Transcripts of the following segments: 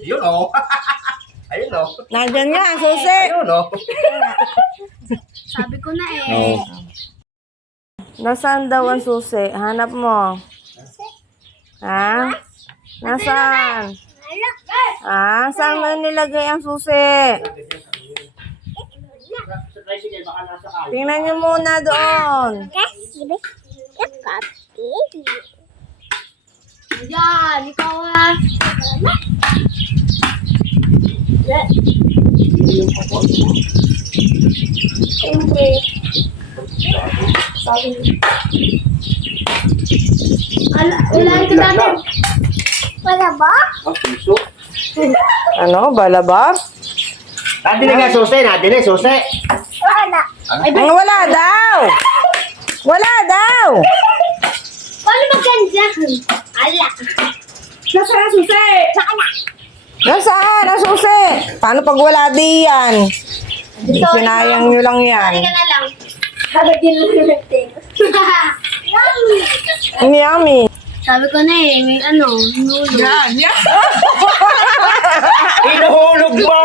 Ayun o. Ayun o. Nandyan nga, susi. Ayun o. Sabi ko na Oo. Nasaan daw ang susi? Hanap mo. Ha? Nasaan? Ah, saan mo nilagay ang susi? Tingnan niyo muna doon. Yan, ikaw ah. Siyempre. Wala ito natin. Wala ba? Ang puso. Ano? Balabab? Natin nga susi. Natin na susi. Wala. Ang wala daw! Wala daw! Paano maganda? Ala. Nasaan ang susi? Saan na? Nasaan ang susi? Paano pag wala di yan? Sinayang nyo lang yan. Halika na lang. Halagyan lang natin. Ang yummy. Sabi ko na eh, may ano, nulo. Yan. Inuhulog mo!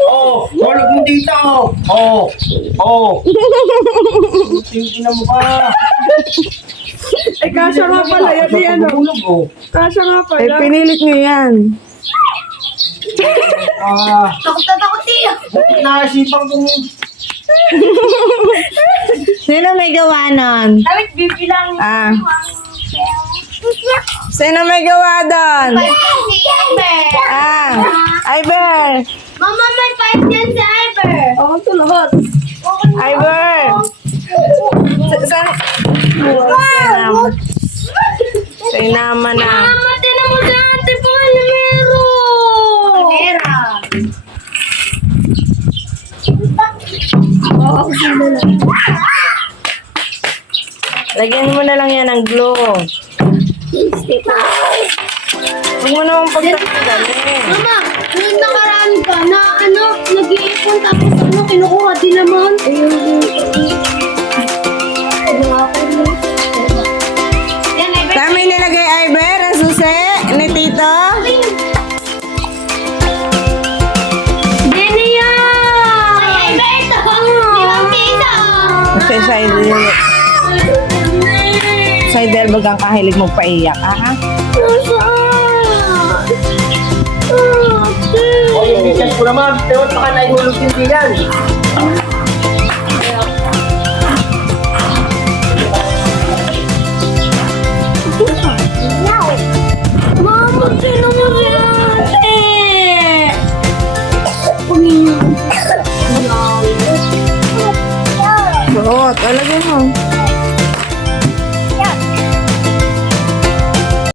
Oh, hulog mo dito. Oh. Oh. Tingin mo ka. Eh, kasya nga pala. Yan di ano. Hulog oh. Kasya nga Eh, pala. pinilit nyo yan. Takot na takot eh. Naisipan kong Sino may gawa nun? Dapat bibilang. Ah. Sino may gawa doon? Si Iber. Ah. Iber. Mama, may 5 yan si Iber. Ako ito lahat. Iber. Saan? Sa inama na. Mama, tinan mo sa ate ko, ano meron? Panera. Lagyan mo na lang yan ng glue. Huwag mo naman pagtatanggalin. Mama, nung nakaraan ka na ano, nag-iipon tapos ano, kinukuha din naman. Yan, Iber. Kami nilagay Iber, ang susi ni Tito. Denia! Ay, Iber, ito! Limang piso! Kasi Sidel, bagang kahilig magpaiyak, ah? Oh, yung bigas ko naman. Pero baka naihulog din yan.